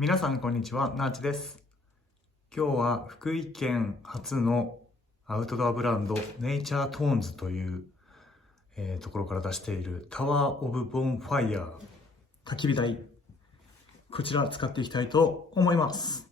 皆さんこんにちは、なーちです。今日は福井県初のアウトドアブランドネイチャートーンズという、ところから出しているタワーオブボンファイヤー焚き火台、こちら使っていきたいと思います。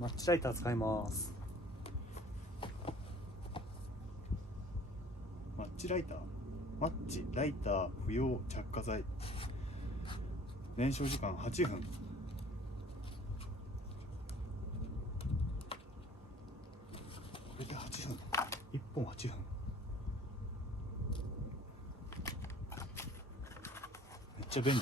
マッチライター使います。マッチライター、マッチライター不要着火剤、燃焼時間8分。これで8分、1本8分。めっちゃ便利。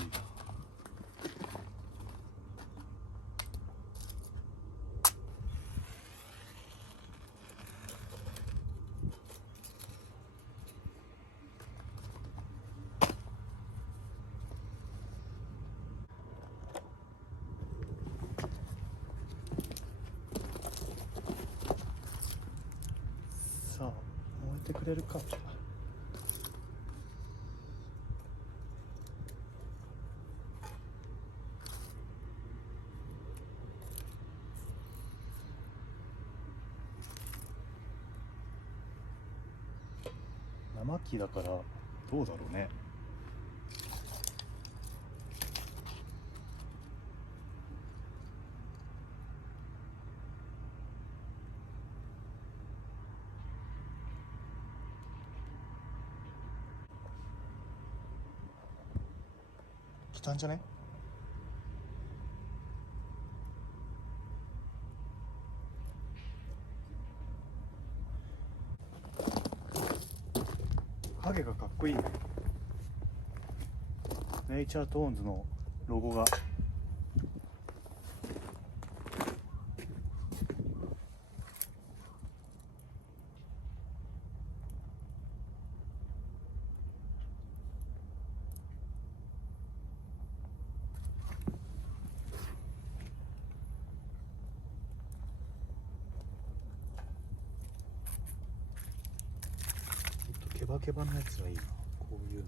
さあ、燃えてくれるか。生木だからどうだろうね。来たんじゃね？影がかっこいいね。ネイチャートーンズのロゴが。ケバケバのやつがいいな、こういうの。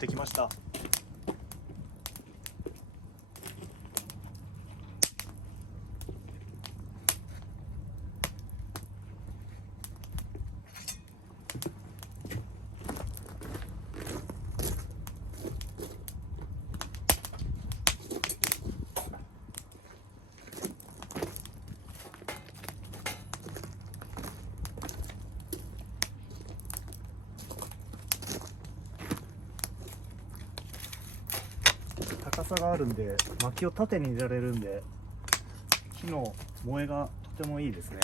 ってきました。高さがあるんで薪を縦に入れられるんで火の燃えがとてもいいですね。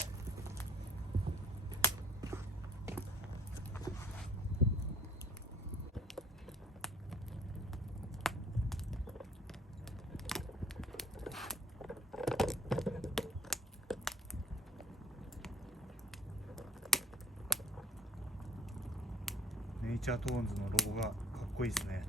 ネイチャートーンズのロゴがかっこいいですね。